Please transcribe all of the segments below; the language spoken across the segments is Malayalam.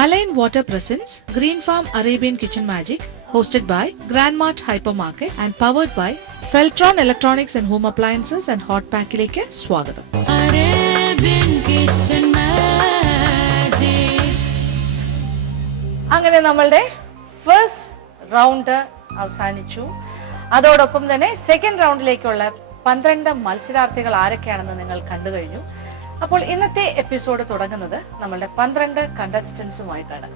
Align Water presents Green Farm Arabian Kitchen Magic, hosted by Grandmart Hypermarket and powered by Feltron Electronics and Home Appliances and Hot Pack-ലേക്ക് സ്വാഗതം. Arabian Kitchen Magic. അങ്ങനെ നമ്മളുടെ ഫസ്റ്റ് റൗണ്ട് അവസാനിച്ചു. അതോടൊപ്പം തന്നെ സെക്കൻഡ് റൗണ്ടിലേക്കുള്ള 12 മത്സരാർത്ഥികൾ ആരൊക്കെയാണെന്ന് നിങ്ങൾ കണ്ടു കഴിഞ്ഞു. അപ്പോൾ ഇന്നത്തെ എപ്പിസോഡ് തുടങ്ങുന്നത് നമ്മളുടെ 12 കണ്ടസ്റ്റൻസുമായിട്ടാണ്.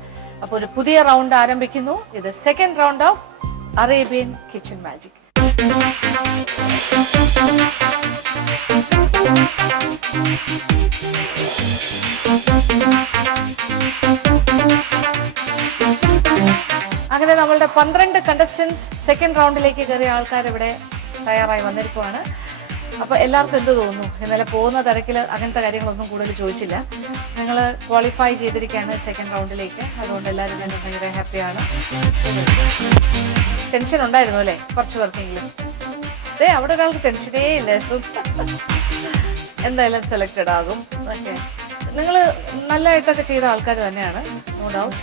അപ്പോൾ ഒരു പുതിയ റൗണ്ട് ആരംഭിക്കുന്നു. ഇത് second round of Arabian kitchen magic. അങ്ങനെ നമ്മളുടെ 12 കണ്ടസ്റ്റൻസ് സെക്കൻഡ് റൗണ്ടിലേക്ക് കയറിയ ആൾക്കാർ ഇവിടെ തയ്യാറായി വന്നിരിക്കുവാണ്. അപ്പോൾ എല്ലാവർക്കും എന്ത് തോന്നുന്നു? ഇന്നലെ പോകുന്ന തിരക്കിൽ അങ്ങനത്തെ കാര്യങ്ങളൊന്നും കൂടുതൽ ചോദിച്ചില്ല. നിങ്ങൾ ക്വാളിഫൈ ചെയ്തിരിക്കുകയാണ് സെക്കൻഡ് റൗണ്ടിലേക്ക്. അതുകൊണ്ട് എല്ലാവരും തന്നെ ഭയങ്കര ഹാപ്പിയാണ്. ടെൻഷൻ ഉണ്ടായിരുന്നു അല്ലേ കുറച്ച് പേർക്കെങ്കിലും? അവിടെ ഒരാൾക്ക് ടെൻഷനേ ഇല്ലായിരുന്നു. എന്തായാലും സെലക്റ്റഡ് ആകും. ഓക്കെ, നിങ്ങൾ നല്ലതായിട്ടൊക്കെ ചെയ്ത ആൾക്കാർ തന്നെയാണ്, നോ ഡൗട്ട്.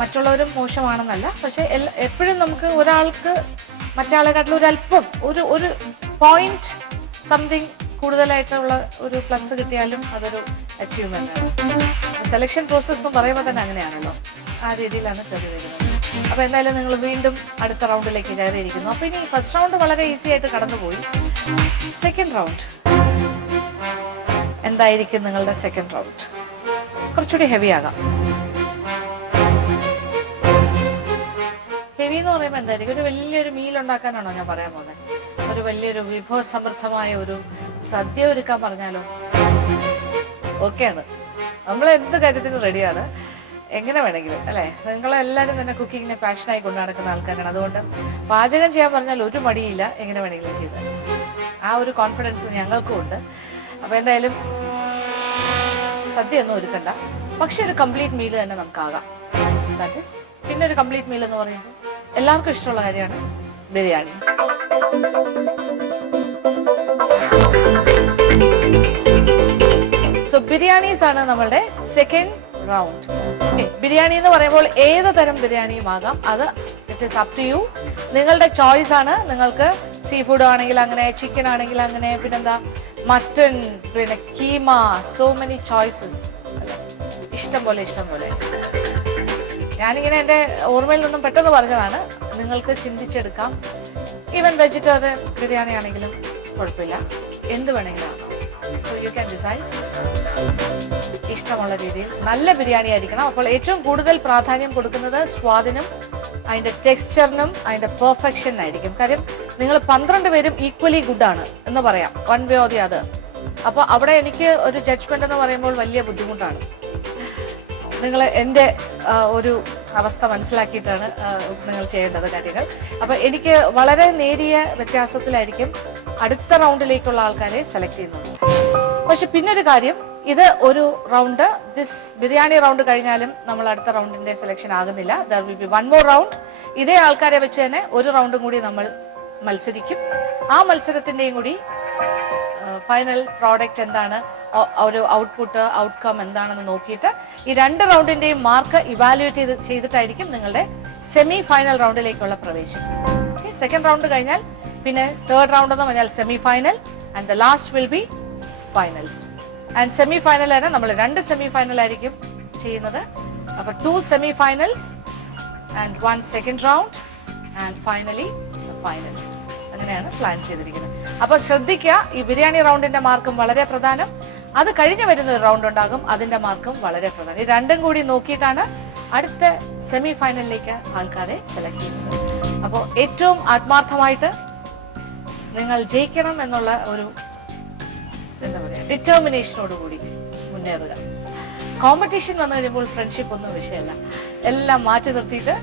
മറ്റുള്ളവരും മോശമാണെന്നല്ല, പക്ഷെ എപ്പോഴും നമുക്ക് ഒരാൾക്ക് മറ്റാളെക്കാട്ടിലും ഒരല്പം ഒരു പോയിന്റ് സംതിങ് കൂടുതലായിട്ടുള്ള ഒരു പ്ലസ് കിട്ടിയാലും അതൊരു അച്ചീവ്മെന്റ് ആണ്. സെലക്ഷൻ പ്രോസസ് എന്ന് പറയുമ്പോൾ തന്നെ അങ്ങനെയാണല്ലോ, ആ രീതിയിലാണ് കയറി വരുന്നത്. അപ്പോൾ എന്തായാലും നിങ്ങൾ വീണ്ടും അടുത്ത റൗണ്ടിലേക്ക് കയറിയിരിക്കുന്നു. അപ്പോൾ ഇനി ഫസ്റ്റ് റൗണ്ട് വളരെ ഈസി ആയിട്ട് കടന്നുപോയി. സെക്കൻഡ് റൗണ്ട് എന്തായിരിക്കും? നിങ്ങളുടെ സെക്കൻഡ് റൗണ്ട് കുറച്ചുകൂടി ഹെവി ആകാം. ഹെവി എന്ന് പറയുമ്പോൾ എന്തായിരിക്കും? ഒരു വലിയൊരു മീൽ ഉണ്ടാക്കാനാണോ ഞാൻ പറയാൻ പോകുന്നത്? ഒരു വലിയൊരു വിഭവസമൃദ്ധമായ ഒരു സദ്യ ഒരുക്കാൻ പറഞ്ഞാലോ? ഓക്കെയാണ്, നമ്മൾ എന്ത് കാര്യത്തിനും റെഡിയാണ്, എങ്ങനെ വേണമെങ്കിലും അല്ലേ. നിങ്ങളെല്ലാവരും തന്നെ കുക്കിങ്ങിനെ പാഷനായി കൊണ്ടു നടക്കുന്ന ആൾക്കാരാണ്. അതുകൊണ്ട് പാചകം ചെയ്യാൻ പറഞ്ഞാൽ ഒരു മടിയില്ല, എങ്ങനെ വേണമെങ്കിലും ചെയ്ത്. ആ ഒരു കോൺഫിഡൻസ് ഞങ്ങൾക്കും ഉണ്ട്. അപ്പോൾ എന്തായാലും സദ്യ ഒന്നും ഒരുക്കണ്ട, പക്ഷെ ഒരു കംപ്ലീറ്റ് മീൽ തന്നെ നമുക്കാകാം. ദാറ്റ് ഈസ് പിന്നെ ഒരു കംപ്ലീറ്റ് മീൽ എന്ന് പറയുമ്പോൾ എല്ലാവർക്കും ഇഷ്ടമുള്ള കാര്യമാണ് ബിരിയാണി. സോ ബിരിയാണീസ് ആണ് നമ്മളുടെ സെക്കൻഡ് റൗണ്ട്. ബിരിയാണി എന്ന് പറയുമ്പോൾ ഏത് തരം ബിരിയാണിയും ആകാം, അത് it is up to you. നിങ്ങളുടെ ചോയ്സ് ആണ്. നിങ്ങൾക്ക് സീ ഫുഡ് ആണെങ്കിൽ അങ്ങനെ, ചിക്കൻ ആണെങ്കിൽ അങ്ങനെ, പിന്നെന്താ മട്ടൺ, പിന്നെ കീമ, സോ മെനി ചോയ്സസ് അല്ലെ, ഇഷ്ടം പോലെ. ഞാനിങ്ങനെ എൻ്റെ ഓർമ്മയിൽ നിന്നും പെട്ടെന്ന് പറഞ്ഞതാണ്, നിങ്ങൾക്ക് ചിന്തിച്ചെടുക്കാം. ഈവൻ വെജിറ്റേറിയൻ ബിരിയാണി ആണെങ്കിലും കുഴപ്പമില്ല, എന്ത് വേണമെങ്കിലും ആകാം. So you can decide. ഇഷ്ടമുള്ള രീതിയിൽ നല്ല ബിരിയാണി ആയിരിക്കണം. അപ്പോൾ ഏറ്റവും കൂടുതൽ പ്രാധാന്യം കൊടുക്കുന്നത് സ്വാദിനും അതിൻ്റെ ടെക്സ്ചറിനും അതിൻ്റെ പെർഫെക്ഷനായിരിക്കും. കാര്യം നിങ്ങൾ 12 പേരും ഈക്വലി ഗുഡാണ് എന്ന് പറയാം, one way or the other. അപ്പോൾ അവിടെ എനിക്ക് ഒരു ജഡ്ജ്മെന്റ് എന്ന് പറയുമ്പോൾ വലിയ ബുദ്ധിമുട്ടാണ്. നിങ്ങൾ എൻ്റെ ഒരു അവസ്ഥ മനസ്സിലാക്കിയിട്ടാണ് നിങ്ങൾ ചെയ്യേണ്ടത് കാര്യങ്ങൾ. അപ്പോൾ എനിക്ക് വളരെ നേരിയ വ്യത്യാസത്തിലായിരിക്കും അടുത്ത റൗണ്ടിലേക്കുള്ള ആൾക്കാരെ സെലക്ട് ചെയ്യുന്നത്. പക്ഷെ പിന്നൊരു കാര്യം, ഇത് ഒരു റൗണ്ട്, ദിസ് ബിരിയാണി റൗണ്ട് കഴിഞ്ഞാലും നമ്മൾ അടുത്ത റൗണ്ടിന്റെ സെലക്ഷൻ ആകുന്നില്ല. There will be one more round. ഇതേ ആൾക്കാരെ വെച്ച് തന്നെ ഒരു റൗണ്ടും കൂടി നമ്മൾ മത്സരിക്കും. ആ മത്സരത്തിന്റെയും കൂടി ഫൈനൽ പ്രോഡക്റ്റ് എന്താണ്, ഒരു ഔട്ട്പുട്ട് ഔട്ട്കം എന്താണെന്ന് നോക്കിയിട്ട് ഈ 2 റൗണ്ടിന്റെയും മാർക്ക് ഇവാലുവേറ്റ് ചെയ്തിട്ടായിരിക്കും നിങ്ങളുടെ സെമി ഫൈനൽ റൗണ്ടിലേക്കുള്ള പ്രവേശനം. സെക്കൻഡ് റൗണ്ട് കഴിഞ്ഞാൽ പിന്നെ തേർഡ് റൗണ്ട് എന്ന് പറഞ്ഞാൽ semi final and the last will be finals. And semi final തന്നെ നമ്മൾ 2 സെമി ഫൈനൽ ആയിരിക്കും ചെയ്യുന്നത്. അപ്പൊ 2 semi finals and 1 second round and finally finals. അങ്ങനെയാണ് പ്ലാൻ ചെയ്തിരിക്കുന്നത്. അപ്പൊ ശ്രദ്ധിക്കുക, ഈ ബിരിയാണി റൗണ്ടിന്റെ മാർക്കും വളരെ പ്രധാനം. അത് കഴിഞ്ഞ് വരുന്ന ഒരു റൗണ്ട് ഉണ്ടാകും, അതിന്റെ മാർക്കും വളരെ പ്രധാനം. ഈ രണ്ടും കൂടി നോക്കിയിട്ടാണ് അടുത്ത സെമി ഫൈനലിലേക്ക് ആൾക്കാരെ സെലക്ട് ചെയ്യുന്നത്. അപ്പോൾ ഏറ്റവും ആത്മാർത്ഥമായിട്ട് നിങ്ങൾ ജയിക്കണം എന്നുള്ള ഒരു എന്താ പറയുക ഡിറ്റർമിനേഷനോട് കൂടി മുന്നേറുക. കോമ്പറ്റീഷൻ വന്നു കഴിയുമ്പോൾ ഫ്രണ്ട്ഷിപ്പ് ഒന്നും വിഷയമല്ല, എല്ലാം മാറ്റി നിർത്തിയിട്ട്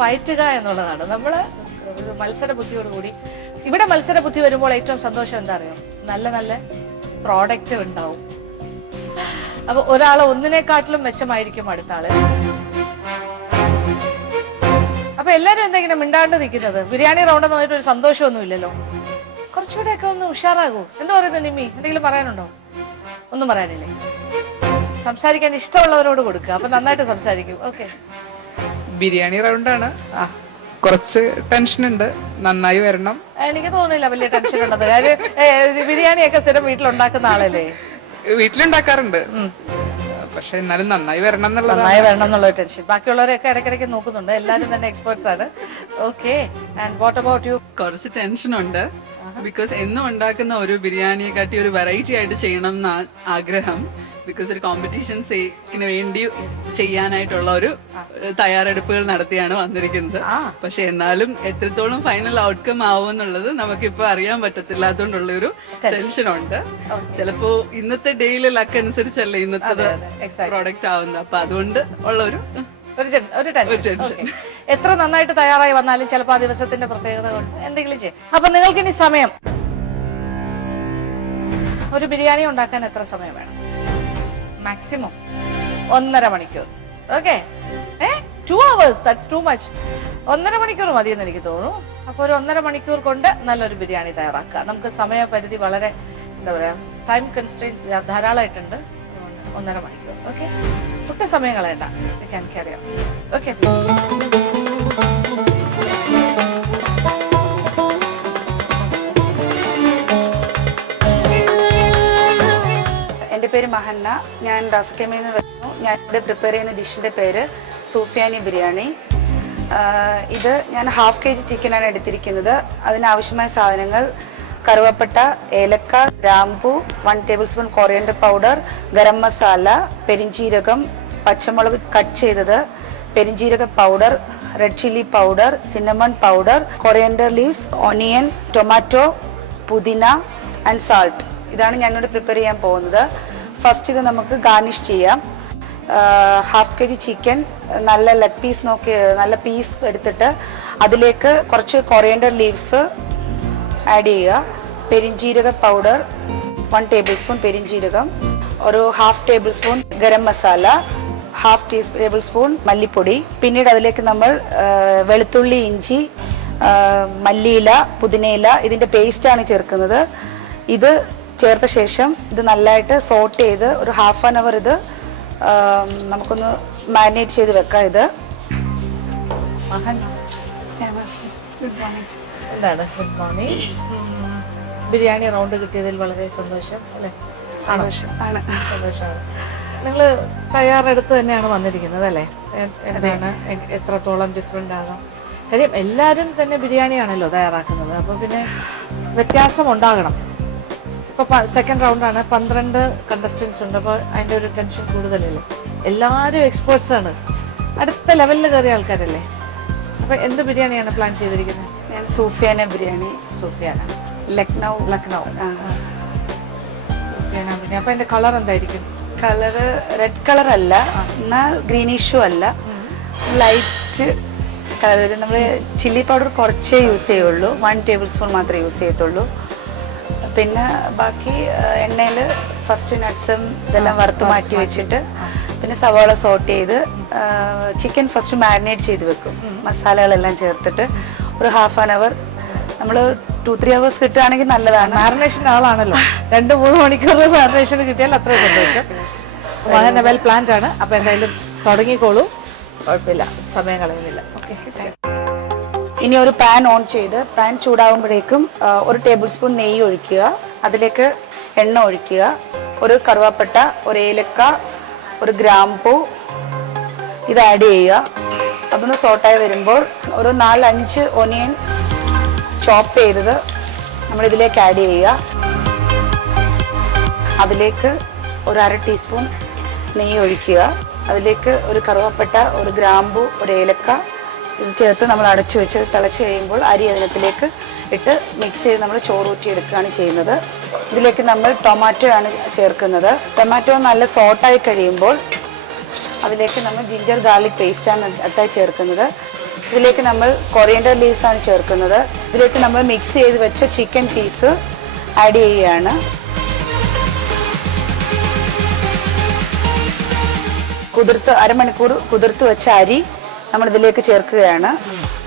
പയറ്റുക എന്നുള്ളതാണ്. നമ്മൾ ഒരു മത്സര ബുദ്ധിയോടുകൂടി, ഇവിടെ മത്സര ബുദ്ധി വരുമ്പോൾ ഏറ്റവും സന്തോഷം എന്താ അറിയോ, നല്ല നല്ല പ്രോഡക്റ്റ് ഉണ്ടാവും. അപ്പൊ ഒരാളെ ഒന്നിനെക്കാട്ടിലും മെച്ചമായിരിക്കും അടുത്ത ആള്. അപ്പൊ എല്ലാരും എന്തെങ്കിലും മിണ്ടാണ്ട് നിൽക്കുന്നത്? ബിരിയാണി റൗണ്ട് എന്ന് പറഞ്ഞിട്ട് ഒരു സന്തോഷമൊന്നും ഇല്ലല്ലോ. കുറച്ചുകൂടെയൊക്കെ ഒന്ന് ഉഷാറാകൂ. എന്താ പറയുന്നത് നിമ്മി? എന്തെങ്കിലും പറയാനുണ്ടോ? ഒന്നും പറയാനില്ലേ? സംസാരിക്കാൻ ഇഷ്ടമുള്ളവരോട് കൊടുക്കുക, അപ്പൊ നന്നായിട്ട് സംസാരിക്കും. ഓക്കെ. ബിരിയാണി റൗണ്ടാണ്, കുറച്ച് ടെൻഷൻ ഉണ്ട്, നന്നായി വരണം. എനിക്ക് തോന്നുന്നില്ല വലിയ ടെൻഷൻ ഉണ്ടത്. കാര്യം ബിരിയാണിയൊക്കെ സ്ഥിരം വീട്ടിലുണ്ടാക്കുന്ന ആളല്ലേ? വീട്ടിലുണ്ടാക്കാറുണ്ട്, പക്ഷെ എന്നാലും നന്നായി വരണം എന്നുള്ള ടെൻഷൻ. ബാക്കിയുള്ളവരൊക്കെ ഇടയ്ക്കിടയ്ക്ക് നോക്കുന്നുണ്ട്, എല്ലാവരും തന്നെ എക്സ്പേർട്സ് ആണ്. Okay. And what about you? കുറച്ച് ടെൻഷൻ ഉണ്ട്, ബിക്കോസ് എന്നും ഉണ്ടാക്കുന്ന ഒരു ബിരിയാണിയെ കാട്ടി ഒരു വെറൈറ്റി ആയിട്ട് ചെയ്യണം എന്ന ആഗ്രഹം. ബിക്കോസ് ഒരു കോമ്പറ്റീഷൻസിന് വേണ്ടി ചെയ്യാനായിട്ടുള്ള ഒരു തയ്യാറെടുപ്പുകൾ നടത്തിയാണ് വന്നിരിക്കുന്നത്. പക്ഷെ എന്നാലും എത്രത്തോളം ഫൈനൽ ഔട്ട്കം ആവും എന്നുള്ളത് നമുക്കിപ്പോ അറിയാൻ പറ്റത്തില്ലാത്തതുകൊണ്ടുള്ള ഒരു ടെൻഷനുണ്ട്. ചിലപ്പോ ഇന്നത്തെ ഡേയിലെ ലക്ക് അനുസരിച്ചല്ലേ ഇന്നത്തെ പ്രോഡക്റ്റ് ആവുന്നത്, അപ്പൊ അതുകൊണ്ട് ഉള്ള ഒരു ടെൻഷൻ. എത്ര നന്നായിട്ട് തയ്യാറായി വന്നാലും ചിലപ്പോൾ ആ ദിവസത്തിന്റെ പ്രത്യേകത കൊണ്ട് എന്തെങ്കിലും ചെയ്യും. അപ്പൊ നിങ്ങൾക്ക് ഇനി സമയം, ഒരു ബിരിയാണി ഉണ്ടാക്കാൻ എത്ര സമയം വേണം? മാക്സിമം 1.5 മണിക്കൂർ. Okay. 2 hours, that's too much. 1.5 മണിക്കൂർ മതിയെന്ന് എനിക്ക് തോന്നുന്നു. അപ്പൊ ഒരു 1.5 മണിക്കൂർ കൊണ്ട് നല്ലൊരു ബിരിയാണി തയ്യാറാക്കുക. നമുക്ക് സമയപരിധി വളരെ എന്താ പറയാ, ടൈം കൺസ്ട്രെയിൻസ് ധാരാളമായിട്ടുണ്ട്. 1.5 മണിക്കൂർ. ഓക്കെ. ഒട്ടും സമയം കളയണ്ട. You can carry on. Okay. എൻ്റെ പേര് മഹന്ന, ഞാൻ റസക്കമയിൽ നിന്ന് വരുന്നു. ഞാൻ ഇവിടെ പ്രിപ്പയർ ചെയ്യുന്ന ഡിഷിൻ്റെ പേര് സൂഫിയാനി ബിരിയാണി. ഇത് ഞാൻ 1/2 kg ചിക്കനാണ് എടുത്തിരിക്കുന്നത്. അതിനാവശ്യമായ സാധനങ്ങൾ: കറുവപ്പട്ട, ഏലക്ക, ഗ്രാമ്പു, 1 tablespoon coriander powder, garam masala, പെരിഞ്ജീരകം, പച്ചമുളക് കട്ട് ചെയ്തത്, പെരിഞ്ജീരക powder, red chilli powder, cinnamon powder, coriander leaves, onion, tomato, പുതിന ആൻഡ് സാൾട്ട്. ഇതാണ് ഞാനിവിടെ പ്രിപ്പയർ ചെയ്യാൻ പോകുന്നത്. ഫസ്റ്റ് ഇത് നമുക്ക് ഗാർണിഷ് ചെയ്യാം. 1/2 kg ചിക്കൻ നല്ല ലെഗ് പീസ് നോക്കി നല്ല പീസ് എടുത്തിട്ട് അതിലേക്ക് കുറച്ച് കൊറിയൻഡർ ലീവ്സ് ആഡ് ചെയ്യുക. പെരിഞ്ജീരക പൗഡർ 1 tablespoon പെരിഞ്ജീരകം, ഒരു 1/2 tablespoon ഗരം മസാല, 1/2 tablespoon മല്ലിപ്പൊടി. പിന്നീട് അതിലേക്ക് നമ്മൾ വെളുത്തുള്ളി, ഇഞ്ചി, മല്ലിയില, പുതിനയില ഇതിൻ്റെ പേസ്റ്റാണ് ചേർക്കുന്നത്. ഇത് ചേർത്ത ശേഷം ഇത് നല്ലതായിട്ട് സോട്ട് ചെയ്ത് ഒരു 1/2 hour ഇത് നമുക്കൊന്ന് മാരിനേറ്റ് ചെയ്ത് വെക്കാം. ഇത് എന്താണ്? Good morning. ബിരിയാണി റൗണ്ട് കിട്ടിയതിൽ വളരെ സന്തോഷം അല്ലേ? ആണ്. സന്തോഷമാണ്. നിങ്ങൾ തയ്യാറെടുത്ത് തന്നെയാണ് വന്നിരിക്കുന്നത് അല്ലേ? എന്താണ്, എത്രത്തോളം ഡിഫറെൻ്റ് ആകാം? കാര്യം എല്ലാവരും തന്നെ ബിരിയാണിയാണല്ലോ തയ്യാറാക്കുന്നത്, അപ്പോൾ പിന്നെ വ്യത്യാസം ഉണ്ടാകണം. ഇപ്പോൾ സെക്കൻഡ് റൗണ്ടാണ്, 12 കണ്ടസ്റ്റൻസ് ഉണ്ട്. അപ്പോൾ അതിൻ്റെ ഒരു ടെൻഷൻ കൂടുതലല്ലേ? എല്ലാവരും എക്സ്പേർട്സ് ആണ്, അടുത്ത ലെവലിൽ കയറിയ ആൾക്കാരല്ലേ? അപ്പോൾ എന്ത് ബിരിയാണിയാണ് പ്ലാൻ ചെയ്തിരിക്കുന്നത്? ഞാൻ സൂഫിയാന ബിരിയാണി. സൂഫിയാന, ലക്നൗ. സൂഫിയാന ബിരിയാണി. അപ്പോൾ അതിൻ്റെ കളർ എന്തായിരിക്കും? കളറ് റെഡ് കളർ അല്ല, എന്നാൽ ഗ്രീനിഷും അല്ല, ലൈറ്റ് കളർ. നമ്മൾ ചില്ലി പൗഡർ കുറച്ചേ യൂസ് ചെയ്യുള്ളൂ, 1 tablespoon മാത്രമേ യൂസ് ചെയ്യത്തുള്ളൂ. പിന്നെ ബാക്കി എണ്ണയിൽ ഫസ്റ്റ് നട്ട്സും ഇതെല്ലാം വറുത്ത് മാറ്റി വെച്ചിട്ട് പിന്നെ സവാള സോട്ട് ചെയ്ത് ചിക്കൻ ഫസ്റ്റ് മാരിനേറ്റ് ചെയ്ത് വെക്കും, മസാലകളെല്ലാം ചേർത്തിട്ട് ഒരു 1/2 hour. നമ്മൾ 2-3 hours കിട്ടുകയാണെങ്കിൽ നല്ലതാണ്. മാരിനേഷൻ ആളാണല്ലോ, 2-3 മണിക്കൂർ മാരിനേഷൻ കിട്ടിയാൽ അത്രയും സന്തോഷം. വളരെ വെൽ പ്ലാൻഡ് ആണ്. അപ്പോൾ എന്തായാലും തുടങ്ങിക്കോളൂ, കുഴപ്പമില്ല, സമയം കളയുന്നില്ല. ഓക്കെ. ഇനി ഒരു പാൻ ഓൺ ചെയ്ത് പാൻ ചൂടാകുമ്പോഴേക്കും 1 tablespoon നെയ്യ് ഒഴിക്കുക. അതിലേക്ക് എണ്ണ ഒഴിക്കുക. ഒരു കറുവാപ്പട്ട, ഒരു ഏലക്ക, ഒരു ഗ്രാമ്പൂ ഇത് ആഡ് ചെയ്യുക. അതൊന്ന് സോട്ടായി വരുമ്പോൾ ഒരു 4-5 ഓനിയൻ ചോപ്പ് ചെയ്തത് നമ്മളിതിലേക്ക് ആഡ് ചെയ്യുക. അതിലേക്ക് ഒരു 1/2 teaspoon നെയ്യ് ഒഴിക്കുക. അതിലേക്ക് ഒരു കറുവാപ്പട്ട, ഒരു ഗ്രാമ്പൂ, ഒരു ഏലക്ക ഇത് ചേർത്ത് നമ്മൾ അടച്ചു വെച്ച് തിളച്ച് കഴിയുമ്പോൾ അരി അതിനകത്തിലേക്ക് ഇട്ട് മിക്സ് ചെയ്ത് നമ്മൾ ചോറൂറ്റി എടുക്കുകയാണ് ചെയ്യുന്നത്. ഇതിലേക്ക് നമ്മൾ ടൊമാറ്റോ ആണ് ചേർക്കുന്നത്. ടൊമാറ്റോ നല്ല സോട്ടായി കഴിയുമ്പോൾ അതിലേക്ക് നമ്മൾ ജിഞ്ചർ ഗാർലിക് പേസ്റ്റാണ് അടുത്തായി ചേർക്കുന്നത്. ഇതിലേക്ക് നമ്മൾ കൊറിയൻഡർ ലീവ്സ് ആണ് ചേർക്കുന്നത്. ഇതിലേക്ക് നമ്മൾ മിക്സ് ചെയ്ത് വെച്ച ചിക്കൻ പീസ് ആഡ് ചെയ്യുകയാണ്. അരമണിക്കൂർ കുതിർത്ത് വെച്ച അരി നമ്മൾ ഇതിലേക്ക് ചേർക്കുകയാണ്.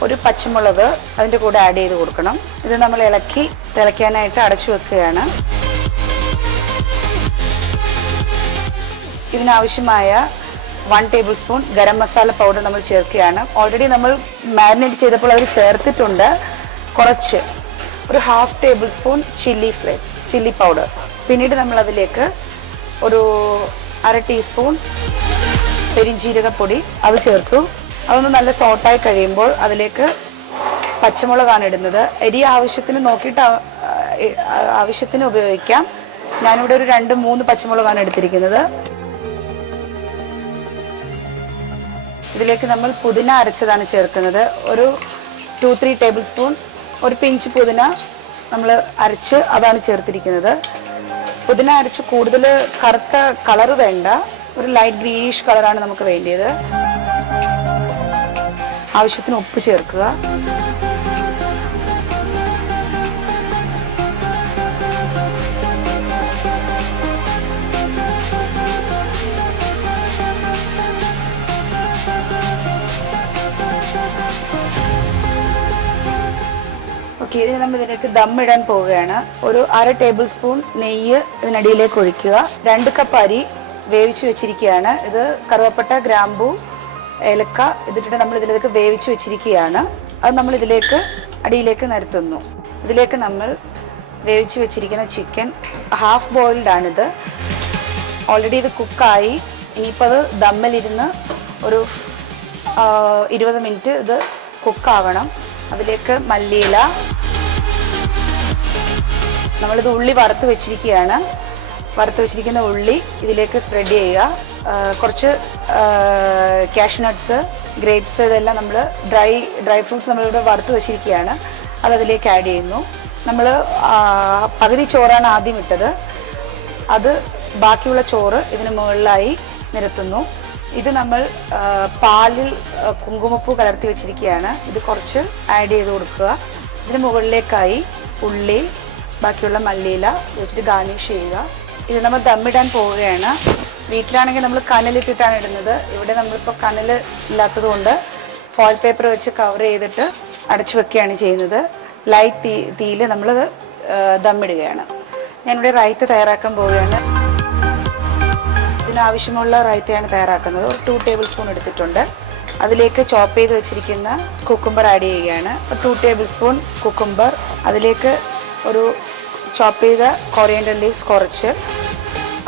ഒരു പച്ചമുളക് അതിൻ്റെ കൂടെ ആഡ് ചെയ്ത് കൊടുക്കണം. ഇത് നമ്മൾ ഇളക്കി തിളയ്ക്കാനായിട്ട് അടച്ചു വെക്കുകയാണ്. ഇതിനാവശ്യമായ 1 table spoon garam masala powder നമ്മൾ ചേർക്കുകയാണ്. ഓൾറെഡി നമ്മൾ മാരിനേറ്റ് ചെയ്തപ്പോൾ അവർ ചേർത്തിട്ടുണ്ട്. കുറച്ച് ഒരു 1/2 ടേബിൾ സ്പൂൺ ചില്ലി പൗഡർ. പിന്നീട് നമ്മൾ അതിലേക്ക് ഒരു 1/2 ടീസ്പൂൺ പെരിഞ്ജീരകപ്പൊടി അത് ചേർത്തു. അതൊന്ന് നല്ല സോട്ടായി കഴിയുമ്പോൾ അതിലേക്ക് പച്ചമുളകാണ് ഇടുന്നത്. എരി ആവശ്യത്തിന് നോക്കിയിട്ട് ആവശ്യത്തിന് ഉപയോഗിക്കാം. ഞാനിവിടെ ഒരു 2-3 പച്ചമുളകാണ് എടുത്തിരിക്കുന്നത്. ഇതിലേക്ക് നമ്മൾ പുതിന അരച്ചതാണ് ചേർക്കുന്നത്. ഒരു 2-3 ടേബിൾ സ്പൂൺ, ഒരു പിഞ്ച് പുതിന നമ്മൾ അരച്ച് അതാണ് ചേർത്തിരിക്കുന്നത്. പുതിന അരച്ച് കൂടുതൽ കറുത്ത കളർ വേണ്ട, ഒരു ലൈറ്റ് ഗ്രീനിഷ് കളറാണ് നമുക്ക് വേണ്ടിയത്. ആവശ്യത്തിന് ഉപ്പ് ചേർക്കുക. ഓക്കെ, ഇനി നമ്മൾ ഇതിലേക്ക് ദമ്മിടാൻ പോവുകയാണ്. ഒരു 1/2 ടേബിൾ സ്പൂൺ നെയ്യ് ഇതിനടിയിലേക്ക് ഒഴിക്കുക. 2 കപ്പ് അരി വേവിച്ച് വെച്ചിരിക്കുകയാണ്. ഇത് കറുവപ്പട്ട, ഗ്രാമ്പൂ, ഏലക്ക ഇതിട്ടിട്ട് നമ്മൾ ഇതിലേക്ക് വേവിച്ച് വെച്ചിരിക്കുകയാണ്. അത് നമ്മൾ ഇതിലേക്ക് അടിയിലേക്ക് നിരത്തുന്നു. ഇതിലേക്ക് നമ്മൾ വേവിച്ച് വെച്ചിരിക്കുന്ന ചിക്കൻ, ഹാഫ് ബോയിൽഡ് ആണിത്. ഓൾറെഡി ഇത് കുക്കായി. ഇനിയിപ്പോൾ അത് ദമ്മിലിരുന്ന് ഒരു 20 മിനിറ്റ് ഇത് കുക്കാവണം. അതിലേക്ക് മല്ലിയില, നമ്മളിത് ഉള്ളി വറുത്ത് വെച്ചിരിക്കുകയാണ്. വറുത്ത് വെച്ചിരിക്കുന്ന ഉള്ളി ഇതിലേക്ക് സ്പ്രെഡ് ചെയ്യുക. കുറച്ച് കാഷ്യൂ നട്ട്സ്, ഗ്രേപ്സ് ഇതെല്ലാം നമ്മൾ ഡ്രൈ ഫ്രൂട്ട്സ് നമ്മളിവിടെ വറുത്ത് വെച്ചിരിക്കുകയാണ്. അതതിലേക്ക് ആഡ് ചെയ്യുന്നു. നമ്മൾ പകുതി ചോറാണ് ആദ്യം ഇട്ടത്. അത് ബാക്കിയുള്ള ചോറ് ഇതിന് മുകളിലായി നിരത്തുന്നു. ഇത് നമ്മൾ പാലിൽ കുങ്കുമപ്പൂ കലർത്തി വെച്ചിരിക്കുകയാണ്. ഇത് കുറച്ച് ആഡ് ചെയ്ത് കൊടുക്കുക. ഇതിന് മുകളിലേക്കായി ഉള്ളി, ബാക്കിയുള്ള മല്ലിയില വെച്ചിട്ട് ഗാർണിഷ് ചെയ്യുക. ഇത് നമ്മൾ ദമ്മിടാൻ പോവുകയാണ്. വീട്ടിലാണെങ്കിൽ നമ്മൾ കനലിട്ടിട്ടാണ് ഇടുന്നത്. ഇവിടെ നമ്മളിപ്പോൾ കനൽ ഇല്ലാത്തത് കൊണ്ട് ഫോയിൽ പേപ്പർ വെച്ച് കവർ ചെയ്തിട്ട് അടച്ചു വെക്കുകയാണ് ചെയ്യുന്നത്. ലൈറ്റ് തീയിൽ നമ്മൾ ദമ്മിടുകയാണ്. ഞാനിവിടെ റൈത്ത തയ്യാറാക്കാൻ പോവുകയാണ്. ഇതിനാവശ്യമുള്ള റൈത്തയാണ് തയ്യാറാക്കുന്നത്. ഒരു 2 ടേബിൾ സ്പൂൺ എടുത്തിട്ടുണ്ട്. അതിലേക്ക് ചോപ്പ് ചെയ്ത് വെച്ചിരിക്കുന്ന കുക്കുംബർ ആഡ് ചെയ്യുകയാണ്. 2 ടേബിൾ സ്പൂൺ കുക്കുംബർ, അതിലേക്ക് ഒരു ചോപ്പ് ചെയ്ത കൊറിയൻഡർ ലീവ്സ് കുറച്ച്,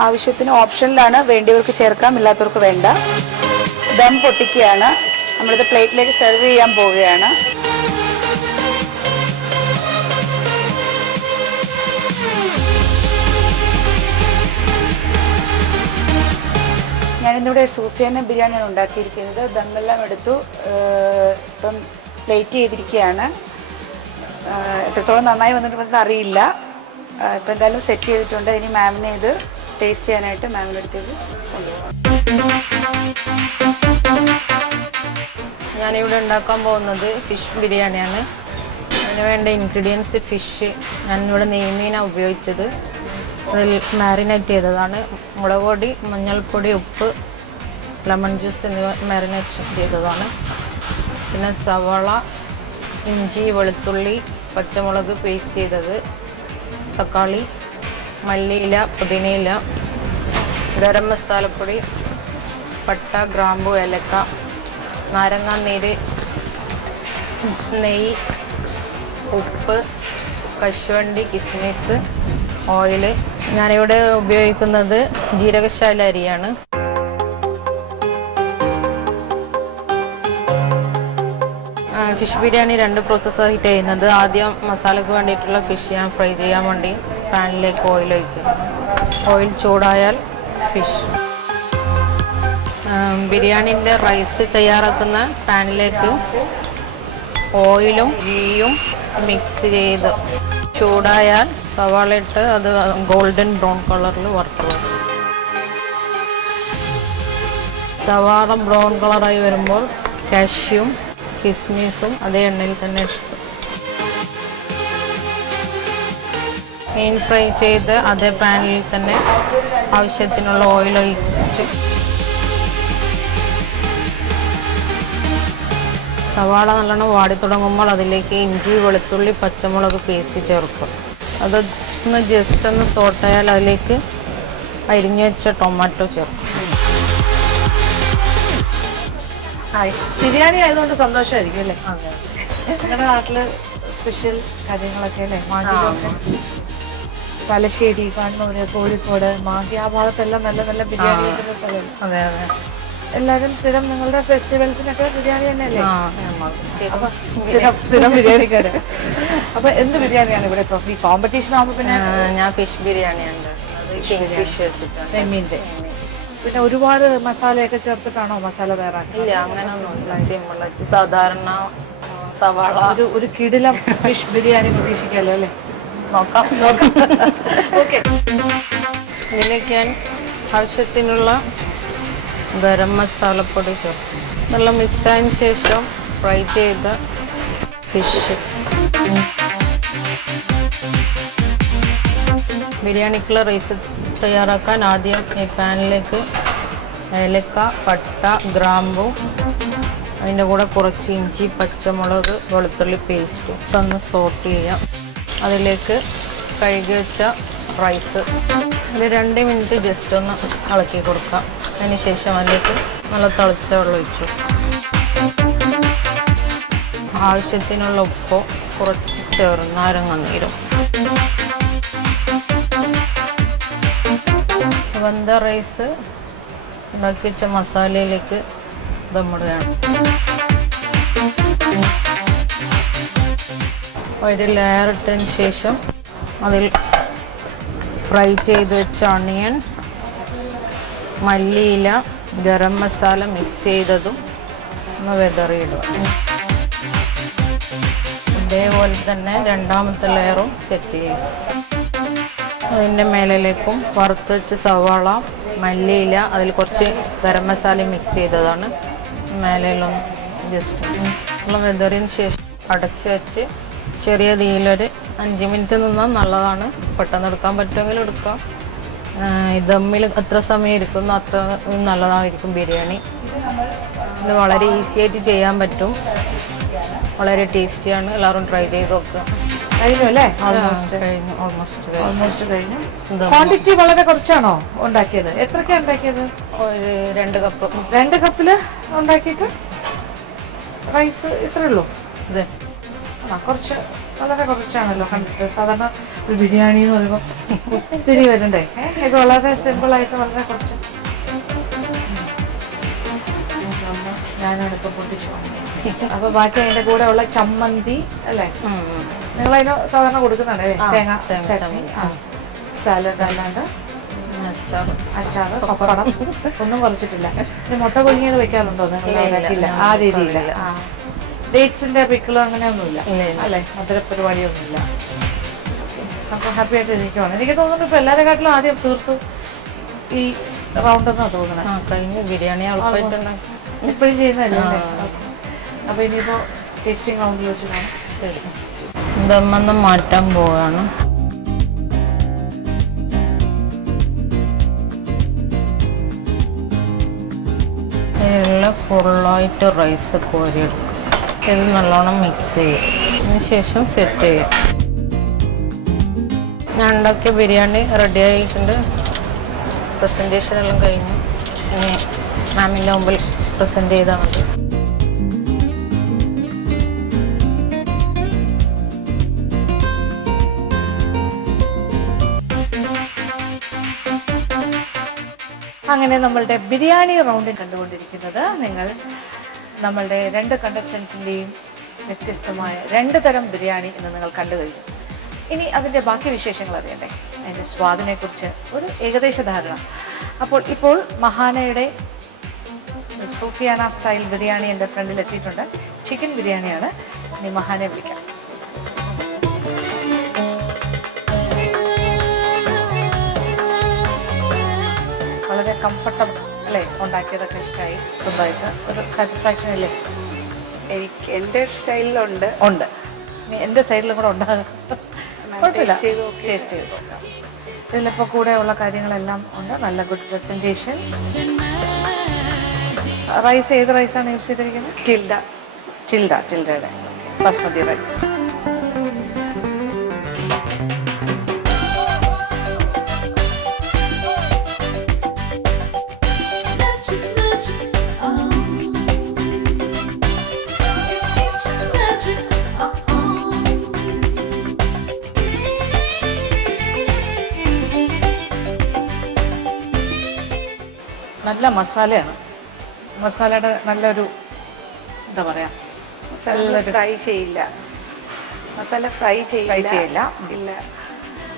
ആവശ്യത്തിന് ഓപ്ഷനിലാണ്, വേണ്ടിയവർക്ക് ചേർക്കാം, ഇല്ലാത്തവർക്ക് വേണ്ട. ദം പൊട്ടിക്കുകയാണ്. നമ്മളിത് പ്ലേറ്റിലേക്ക് സെർവ് ചെയ്യാൻ പോവുകയാണ്. ഞാനിന്നിവിടെ സൂഫിയാന ബിരിയാണിയാണ് ഉണ്ടാക്കിയിരിക്കുന്നത്. ദമ്മെല്ലാം എടുത്തു, ഇപ്പം പ്ലേറ്റ് ചെയ്തിരിക്കുകയാണ്. എത്രത്തോളം നന്നായി വന്നിട്ടുണ്ടെന്ന് അറിയില്ല. ഇപ്പം എന്തായാലും സെറ്റ് ചെയ്തിട്ടുണ്ട്. ഇനി മാമിനെ ഇത് ടേസ്റ്റ് ചെയ്യാനായിട്ട് മാമിൻ്റെ അടുത്തേക്ക് കൊണ്ടുപോകാം. ഞാനിവിടെ ഉണ്ടാക്കാൻ പോകുന്നത് ഫിഷ് ബിരിയാണിയാണ്. അതിന് വേണ്ട ഇൻഗ്രീഡിയൻസ് ഫിഷ് ഞാനിവിടെ നെയ്മീനാണ് ഉപയോഗിച്ചത്. അതിൽ മാരിനേറ്റ് ചെയ്തതാണ്. മുളക് പൊടി, മഞ്ഞൾപ്പൊടി, ഉപ്പ്, ലെമൺ ജ്യൂസ് എന്നിവ മാരിനേറ്റ് ചെയ്തതാണ്. പിന്നെ സവാള, ഇഞ്ചി, വെളുത്തുള്ളി, പച്ചമുളക് പേസ്റ്റ് ചെയ്തത്, തക്കാളി, മല്ലിയില, പുതിനയില, ഗരം മസാലപ്പൊടി, പട്ട, ഗ്രാമ്പു, ഏലക്ക, നാരങ്ങാനീര്, നെയ്യ്, ഉപ്പ്, കശുവണ്ടി, കിസ്മിസ്, ഓയിൽ. ഞാനിവിടെ ഉപയോഗിക്കുന്നത് ജീരകശാല അരിയാണ്. ഫിഷ് ബിരിയാണി 2 പ്രോസസ്സായിട്ട് ചെയ്യുന്നത്. ആദ്യം മസാലയ്ക്ക് വേണ്ടിയിട്ടുള്ള ഫിഷ് ഞാൻ ഫ്രൈ ചെയ്യാൻ വേണ്ടി പാനിലേക്ക് ഓയിൽ ഒഴിക്കുന്നു. ഓയിൽ ചൂടായാൽ ഫിഷ്. ബിരിയാണിൻ്റെ റൈസ് തയ്യാറാക്കുന്ന പാനിലേക്ക് ഓയിലും ഗീയും മിക്സ് ചെയ്ത് ചൂടായാൽ സവാള ഇട്ട് അത് ഗോൾഡൻ ബ്രൗൺ കളറിൽ വറുക്കുക. സവാള ബ്രൗൺ കളറായി വരുമ്പോൾ കാഷ്യൂം കിസ്മിസും അതേ എണ്ണയിൽ തന്നെ ഇട്ടു മീൻ ഫ്രൈ ചെയ്ത് അതേ പാനിൽ തന്നെ ആവശ്യത്തിനുള്ള ഓയിൽ ഒഴിച്ച് സവാള നല്ലോണം വാടി തുടങ്ങുമ്പോൾ അതിലേക്ക് ഇഞ്ചി, വെളുത്തുള്ളി, പച്ചമുളക് പേസ്റ്റ് ചേർക്കും. അത് ജസ്റ്റ് ഒന്ന് സോട്ടായാൽ അതിലേക്ക് അരിഞ്ഞു വെച്ച ടൊമാറ്റോ ചേർക്കും. ബിരിയാണി ആയതുകൊണ്ട് സന്തോഷമായിരിക്കും അല്ലേ? നിങ്ങളുടെ നാട്ടില് സ്പെഷ്യൽ കാര്യങ്ങളൊക്കെ അല്ലേ? മാഹിയിലൊക്കെ തലശ്ശേരി, കണ്ണൂര്, കോഴിക്കോട്, മാഹി ആ ഭാഗത്തെല്ലാം നല്ല നല്ല ബിരിയാണി കിട്ടുന്ന സ്ഥലം. അതെ അതെ. എല്ലാവരും സ്ഥിരം നിങ്ങളുടെ ഫെസ്റ്റിവൽസിനൊക്കെ ബിരിയാണി തന്നെയല്ലേ? അപ്പൊ സ്ഥിരം ബിരിയാണിക്കാര്. അപ്പൊ എന്ത് ബിരിയാണിയാണ് ഇവിടെ ഈ കോമ്പറ്റീഷൻ ആകുമ്പോ? പിന്നെ ഞാൻ ഫിഷ് ബിരിയാണിയുണ്ട്, ഫിഷ് വെച്ചിട്ടുണ്ട്. ചെമ്മീൻ്റെ. പിന്നെ ഒരുപാട് മസാലയൊക്കെ ചേർത്തിട്ടാണോ മസാല തയ്യാറാക്കുന്നത്? ഇല്ല, അങ്ങനെയൊന്നുമില്ല. സിമ്പിളായിട്ട് സാധാരണ സവാള. ഒരു കിടിലം ഫിഷ് ബിരിയാണി പ്രതീക്ഷിക്കാമല്ലോ അല്ലേ? നോക്കാം. ഓക്കെ. ഇതിലേക്ക് ഞാൻ ആവശ്യത്തിനുള്ള ഗരം മസാലപ്പൊടി ചേർക്കും. നല്ല മിക്സ് ആയതിനു ശേഷം ഫ്രൈ ചെയ്ത ഫിഷ്. ബിരിയാണിക്കുള്ള റൈസ് തയ്യാറാക്കാൻ ആദ്യം ഈ പാനിലേക്ക് ഏലക്ക, പട്ട, ഗ്രാമ്പു, അതിൻ്റെ കൂടെ കുറച്ച് ഇഞ്ചി, പച്ചമുളക്, വെളുത്തുള്ളി പേസ്റ്റ് ഒന്ന് സോട്ട് ചെയ്യാം. അതിലേക്ക് കഴുകി വെച്ച റൈസ് ഒരു 2 മിനിറ്റ് ജസ്റ്റ് ഒന്ന് ഇളക്കി കൊടുക്കാം. അതിന് ശേഷം അതിലേക്ക് നല്ല തിളച്ച വെള്ളം ഒഴിച്ചു. ആവശ്യത്തിനുള്ള ഉപ്പോ കുറച്ച് ചെറുനാരങ്ങ-നീരും. വെന്ത റൈസ് ഉണ്ടാക്കി വെച്ച മസാലയിലേക്ക് ദമ്മിടുകയാണ്. ഒരു ലെയർ ഇട്ടതിന് ശേഷം അതിൽ ഫ്രൈ ചെയ്ത് വെച്ച ഓണിയൻ, മല്ലിയില, ഗരം മസാല മിക്സ് ചെയ്തതും ഒന്ന് വെതറിയിടുക. ഇതേപോലെ തന്നെ രണ്ടാമത്തെ ലെയറും സെറ്റ് ചെയ്യും. അതിൻ്റെ മേലിലേക്കും വറുത്ത് വെച്ച സവാള, മല്ലിയില, അതിൽ കുറച്ച് ഗരം മസാല മിക്സ് ചെയ്തതാണ് മേലയിലൊന്ന് ജസ്റ്റ് നമ്മൾ വെതറിയതിന് ശേഷം അടച്ച് വെച്ച് ചെറിയ തീയിലൊരു 5 മിനിറ്റ് നിന്നാൽ നല്ലതാണ്. പെട്ടെന്ന് എടുക്കാൻ പറ്റുമെങ്കിൽ എടുക്കാം. ദമ്മിൽ എത്ര സമയം ഇരിക്കുന്നു അത്ര നല്ലതായിരിക്കും ബിരിയാണി. ഇത് വളരെ ഈസി ആയിട്ട് ചെയ്യാൻ പറ്റും, വളരെ ടേസ്റ്റിയാണ്. എല്ലാവരും ട്രൈ ചെയ്ത് നോക്കുക. കഴിഞ്ഞു അല്ലേ? ഓൾമോസ്റ്റ് കഴിഞ്ഞു. ക്വാണ്ടിറ്റി വളരെ കുറച്ചാണോ ഉണ്ടാക്കിയത്? എത്രക്കാണ് ഉണ്ടാക്കിയത്? ഒരു 2 കപ്പ്. 2 കപ്പില് ഉണ്ടാക്കിയിട്ട് റൈസ് ഇത്രേ ഉള്ളൂ? ഇത് കുറച്ച് വളരെ കുറച്ചാണല്ലോ കണ്ടിട്ട്. സാധാരണ ഒരു ബിരിയാണി എന്ന് പറയുമ്പോൾ ഒത്തിരി വരണ്ടേ? ഇത് വളരെ സിമ്പിളായിട്ട് വളരെ കുറച്ച്. ഞാനടുപ്പം പൊട്ടിച്ചു. അപ്പൊ ബാക്കി അതിന്റെ കൂടെ ഉള്ള ചമ്മന്തി അല്ലേ? നിങ്ങളതിന് സാധാരണ കൊടുക്കുന്നുണ്ട് തേങ്ങ ചട്നി, സാലഡ്, അല്ലാണ്ട് അച്ചാറ്, പപ്പടം ഒന്നും കുറച്ചിട്ടില്ല. ഇനി മുട്ട പൊങ്ങിയത് വെക്കാറുണ്ടോ നിങ്ങൾ? ആ രീതിയില്ല. ഡേറ്റ്സിന്റെ പിക്കിള് അങ്ങനെയൊന്നുമില്ല അല്ലേ? മധുര പരിപാടിയൊന്നുമില്ല. അപ്പൊ ഹാപ്പി ആയിട്ട് ഇരിക്കുവാണ്. എനിക്ക് തോന്നുന്നു ഇപ്പൊ എല്ലാവരെക്കാട്ടിലും ആദ്യം തീർത്തു ഈ റൗണ്ട് എന്നാ തോന്നുന്നത്. കഴിഞ്ഞ ബിരിയാണി എപ്പോഴും ചെയ്യുന്നതല്ലേ? അപ്പൊ ഇനിയിപ്പോ ടേസ്റ്റിംഗ് റൗണ്ടിൽ വെച്ച് കാണാം. ശരി, ദമ്മൊന്ന് മാറ്റാൻ പോവാണ്. ഇതിലുള്ള ഫുള്ളായിട്ട് റൈസ് കോരിയെടുക്കും. ഇത് നല്ലോണം മിക്സ് ചെയ്യും. അതിന് ശേഷം സെറ്റ് ചെയ്യും. ഞാൻ ഉണ്ടാക്കിയ ബിരിയാണി റെഡി ആയിട്ടുണ്ട്. പ്രസൻറ്റേഷൻ എല്ലാം കഴിഞ്ഞു. ഇനി മാമിൻ്റെ മുമ്പിൽ പ്രസൻറ്റ് ചെയ്താൽ മതി. അങ്ങനെ നമ്മളുടെ ബിരിയാണി റൗണ്ടിൽ കണ്ടുകൊണ്ടിരിക്കുന്നത് നിങ്ങൾ നമ്മളുടെ 2 കണ്ടസ്റ്റൻസിൻ്റെയും വ്യത്യസ്തമായ 2 തരം ബിരിയാണി എന്ന് നിങ്ങൾ കണ്ടു കഴിഞ്ഞു. ഇനി അതിൻ്റെ ബാക്കി വിശേഷങ്ങൾ അറിയണ്ടേ? അതിൻ്റെ സ്വാദിനെക്കുറിച്ച് ഒരു ഏകദേശ ധാരണ. അപ്പോൾ ഇപ്പോൾ മഹാനയുടെ സൂഫിയാന സ്റ്റൈൽ ബിരിയാണി എൻ്റെ ഫ്രണ്ടിൽ എത്തിയിട്ടുണ്ട്. ചിക്കൻ ബിരിയാണിയാണ്. ഇനി മഹാനെ വിളിക്കാം. വളരെ കംഫർട്ടബിൾ അല്ലേ? ഉണ്ടാക്കിയതൊക്കെ ഇഷ്ടമായി? സ്വന്തമായിട്ട് ഒരു സാറ്റിസ്ഫാക്ഷൻ അല്ലേ? എനിക്ക് എൻ്റെ സ്റ്റൈലിലുണ്ട്. ഉണ്ട്. ഇനി എൻ്റെ സൈഡിലും കൂടെ ഉണ്ടാകും. കുഴപ്പമില്ല, ടേസ്റ്റ് ചെയ്ത് നോക്കാം. ഇതിലിപ്പോൾ കൂടെയുള്ള കാര്യങ്ങളെല്ലാം ഉണ്ട്. നല്ല ഗുഡ് പ്രസൻറ്റേഷൻ. റൈസ് ഏത് റൈസാണ് യൂസ് ചെയ്തിരിക്കുന്നത്? ടിൽഡയുടെ ബസ്മതി റൈസ്. നല്ല മസാലയാണ്. മസാലയുടെ നല്ലൊരു എന്താ പറയാ, മസാല ഫ്രൈ ചെയ്യില്ല. മസാല ഫ്രൈ ചെയ്യില്ല. ഇല്ല,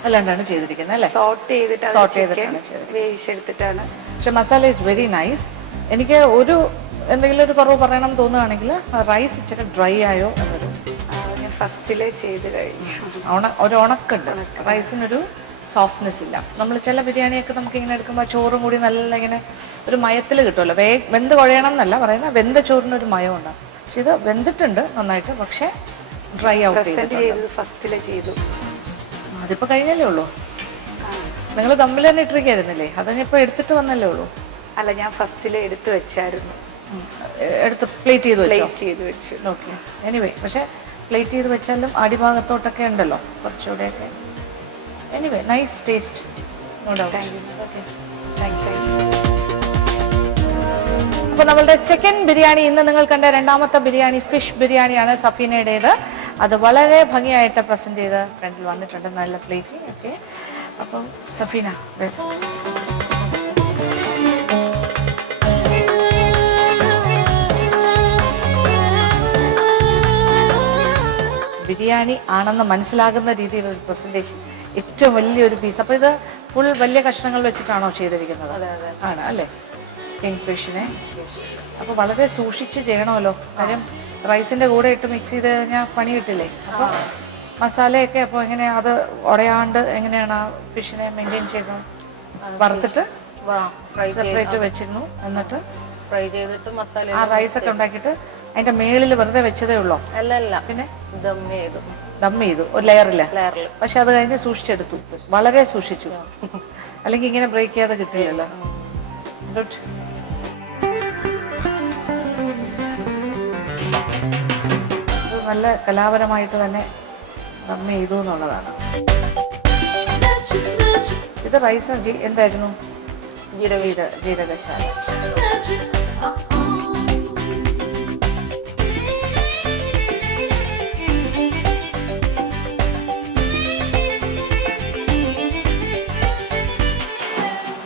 അല്ലാണ്ടാണ് ചെയ്തിരിക്കുന്നത് അല്ലേ? സോട്ട് ചെയ്തിട്ടാണ് വേവിച്ചെടുത്തിട്ടാണ്. പക്ഷെ മസാല ഈസ് വെരി നൈസ്. എനിക്ക് എന്തെങ്കിലും ഒരു കുറവ് പറയണം തോന്നുകയാണെങ്കിൽ റൈസ് ഇച്ചിരി ഡ്രൈ ആയോ എന്നൊരു ഞാൻ ഫസ്റ്റിലെ ചെയ്ത് കഴിഞ്ഞു. ഒരു ഉണക്കുണ്ട്, റൈസിനൊരു സോഫ്റ്റ്നെസ് ഇല്ല. നമ്മൾ ചില ബിരിയാണിയൊക്കെ നമുക്ക് ഇങ്ങനെ എടുക്കുമ്പോൾ ചോറും കൂടി നല്ല ഇങ്ങനെ ഒരു മയത്തിൽ കിട്ടുമല്ലോ. വെന്ത് കുഴയണം എന്നല്ല പറയുന്നത്, വെന്ത ചോറിനൊരു മയം ഉണ്ടാകും. പക്ഷെ ഇത് വെന്തിട്ടുണ്ട് നന്നായിട്ട്, പക്ഷെ ഡ്രൈ ഔട്ട് ചെയ്തിട്ടുണ്ട്. ഫസ്റ്റിലെ ചെയ്തു. അതിപ്പോൾ കഴിഞ്ഞല്ലേ ഉള്ളൂ. നിങ്ങൾ തമ്മിൽ തന്നെ ഇട്ടിരിക്കായിരുന്നില്ലേ? അതിനിപ്പോൾ എടുത്തിട്ട് വന്നല്ലേ ഉള്ളൂ. അല്ല, ഞാൻ ഫസ്റ്റിലെ എടുത്ത് വെച്ചായിരുന്നു. എടുത്ത് പ്ലേറ്റ് ചെയ്ത് വെച്ചു. ഓക്കെ, എനിവേ പക്ഷെ പ്ലേറ്റ് ചെയ്ത് വെച്ചാലും അടിഭാഗത്തോട്ടൊക്കെ ഉണ്ടല്ലോ കുറച്ചുകൂടെയൊക്കെ. Anyway nice taste, no doubt. Okay, thank you. അപ്പോൾ നമ്മളുടെ സെക്കൻഡ് ബിരിയാണി, ഇന്ന് നിങ്ങൾ കണ്ട രണ്ടാമത്തെ ബിരിയാണി ഫിഷ് ബിരിയാണിയാണ് സഫീനയുടേത്. അത് വളരെ ഭംഗിയായിട്ട് പ്രസന്റ് ചെയ്ത് ഫ്രണ്ടിൽ വന്നിട്ടുണ്ട്, നല്ല പ്ലേറ്റ്. ഓക്കെ, അപ്പോൾ സഫീന ബിരിയാണി ആണെന്ന് മനസ്സിലാകുന്ന രീതിയിലൊരു പ്രസന്റേഷൻ, ഏറ്റവും വലിയൊരു പീസ്. അപ്പോൾ ഇത് ഫുൾ വലിയ കഷ്ണങ്ങൾ വെച്ചിട്ടാണോ ചെയ്തിരിക്കുന്നത്? ആണ് അല്ലേ? കിങ് ഫിഷിനെ അപ്പോൾ വളരെ സൂക്ഷിച്ച് ചെയ്യണമല്ലോ, കാര്യം റൈസിൻ്റെ കൂടെ ഇട്ട് മിക്സ് ചെയ്ത് കഴിഞ്ഞാൽ പണി കിട്ടില്ലേ. അപ്പോൾ മസാലയൊക്കെ അപ്പോൾ എങ്ങനെയാണ് അത് ഉടയാണ്ട് എങ്ങനെയാണ് ആ ഫിഷിനെ മെയിൻറ്റെയിൻ ചെയ്യുന്നത്? വറുത്തിട്ട് സെപ്പറേറ്റ് വെച്ചിരുന്നു, എന്നിട്ട് ഫ്രൈ ചെയ്തിട്ട് മസാല ആ റൈസൊക്കെ ഉണ്ടാക്കിയിട്ട് അതിൻ്റെ മേളിൽ വെറുതെ വെച്ചതേ ഉള്ളോ? അല്ല, പിന്നെ ദം ചെയ്തു ഒരു ലെയറില്ല. പക്ഷെ അത് കഴിഞ്ഞ് സൂക്ഷിച്ചെടുത്തു, വളരെ സൂക്ഷിച്ചു. അല്ലെങ്കിൽ ഇങ്ങനെ ബ്രേക്ക് ചെയ്യാതെ കിട്ടില്ലല്ലോ. ഗുഡ്. നല്ല കലാപരമായിട്ട് തന്നെ ദം ചെയ്തു എന്നുള്ളതാണ്. ഇത് റൈസ് എന്തായിരുന്നു? ജീരകശാല.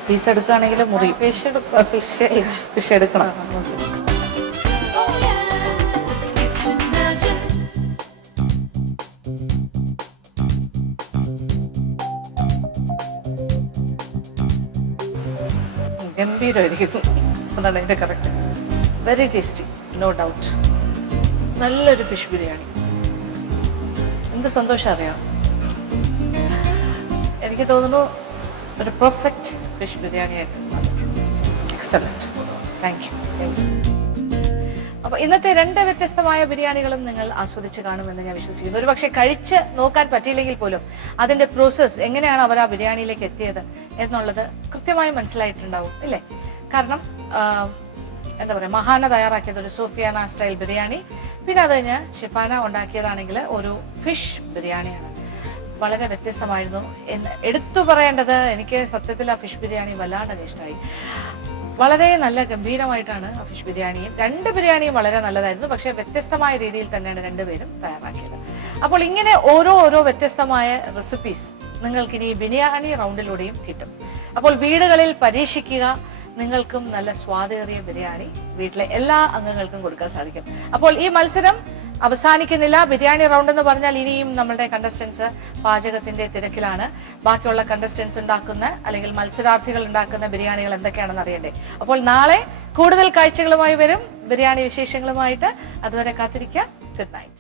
പീസ് എടുക്കുകയാണെങ്കിൽ മുറി ഫിഷ് എടുക്കണം. ഗംഭീരമായിരിക്കുന്നു, അതാണ് അതിൻ്റെ correct. Very tasty, no doubt. നല്ലൊരു ഫിഷ് ബിരിയാണി. എന്ത് സന്തോഷം അറിയാം. എനിക്ക് തോന്നുന്നു ഒരു പെർഫെക്റ്റ് ഫിഷ് ബിരിയാണി ആയിട്ട്. Excellent, thank you. അപ്പോൾ ഇന്നത്തെ രണ്ട് വ്യത്യസ്തമായ ബിരിയാണികളും നിങ്ങൾ ആസ്വദിച്ച് കാണുമെന്ന് ഞാൻ വിശ്വസിക്കുന്നു. ഒരു പക്ഷേ കഴിച്ച് നോക്കാൻ പറ്റിയില്ലെങ്കിൽ പോലും അതിന്റെ പ്രോസസ്സ് എങ്ങനെയാണ് അവർ ആ ബിരിയാണിയിലേക്ക് എത്തിയത് എന്നുള്ളത് കൃത്യമായി മനസ്സിലായിട്ടുണ്ടാവും ഇല്ലേ? കാരണം എന്താ പറയുക, മഹാന തയ്യാറാക്കിയത് ഒരു സൂഫിയാന സ്റ്റൈൽ ബിരിയാണി, പിന്നെ അത് കഴിഞ്ഞ് ഷിഫാന ഉണ്ടാക്കിയതാണെങ്കിൽ ഒരു ഫിഷ് ബിരിയാണിയാണ്. വളരെ വ്യത്യസ്തമായിരുന്നു എന്ന് എടുത്തു പറയേണ്ടത്. എനിക്ക് സത്യത്തിൽ ആ ഫിഷ് ബിരിയാണി വല്ലാണ്ട് ഇഷ്ടമായി. വളരെ നല്ല ഗംഭീരമായിട്ടാണ് ആ ഫിഷ് ബിരിയാണിയും രണ്ട് ബിരിയാണിയും വളരെ നല്ലതായിരുന്നു. പക്ഷെ വ്യത്യസ്തമായ രീതിയിൽ തന്നെയാണ് രണ്ടുപേരും തയ്യാറാക്കിയത്. അപ്പോൾ ഇങ്ങനെ ഓരോ വ്യത്യസ്തമായ റെസിപ്പീസ് നിങ്ങൾക്ക് ഇനി ബിരിയാണി റൗണ്ടിലൂടെയും കിട്ടും. അപ്പോൾ വീടുകളിൽ പരീക്ഷിക്കുക. നിങ്ങൾക്കും നല്ല സ്വാദേറിയ ബിരിയാണി വീട്ടിലെ എല്ലാ അംഗങ്ങൾക്കും കൊടുക്കാൻ സാധിക്കും. അപ്പോൾ ഈ മത്സരം അവസാനിക്കുന്നില്ല. ബിരിയാണി റൗണ്ട് എന്ന് പറഞ്ഞാൽ ഇനിയും നമ്മളുടെ കണ്ടസ്റ്റൻസ് പാചകത്തിന്റെ തിരക്കിലാണ്. ബാക്കിയുള്ള കണ്ടസ്റ്റൻസ് ഉണ്ടാക്കുന്ന അല്ലെങ്കിൽ മത്സരാർത്ഥികൾ ഉണ്ടാക്കുന്ന ബിരിയാണികൾ എന്തൊക്കെയാണെന്ന് അറിയണ്ടേ? അപ്പോൾ നാളെ കൂടുതൽ കാഴ്ചകളുമായി വരും, ബിരിയാണി വിശേഷങ്ങളുമായിട്ട്. അതുവരെ കാത്തിരിക്കുക. Good night.